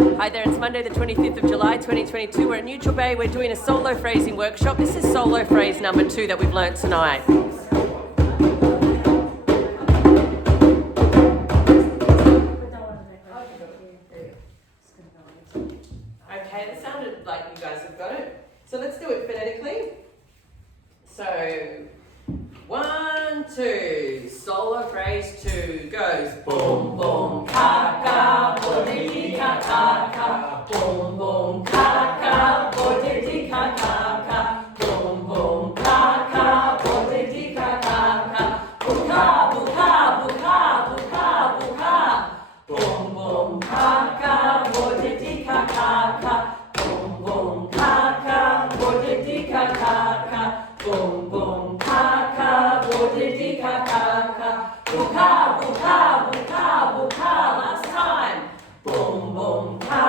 Hi there, it's Monday the 25th of July 2022. We're at Neutral Bay. We're doing a solo phrasing workshop. This is solo phrase number 2 that we've learnt tonight. Okay, that sounded like you guys have got it. So let's do it phonetically. So 1, 2, solo phrase 2 goes boom boom ka bodidi ka boom boom ka bodidi ka boom boom ka bodidi ka buka buka buka buka buka boom boom ka bodidi ka boom boom ka bodidi ka boom boom ka bodidi ka buka buka buka buka. Last time. Boom boom ka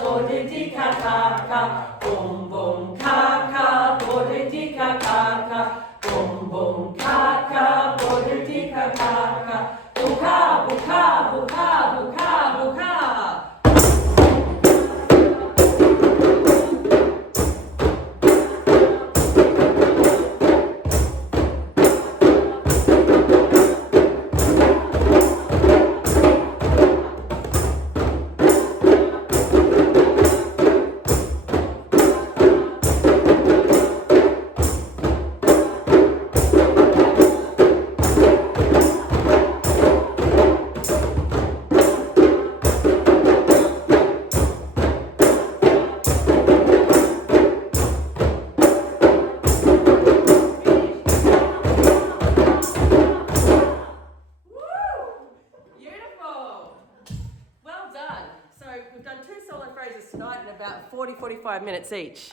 bodidi ka boom boom ka bodidi ka boom boom ka bodidi ka buka buka buka buka buka. We've done 2 solo phrases tonight in about 40-45 minutes each.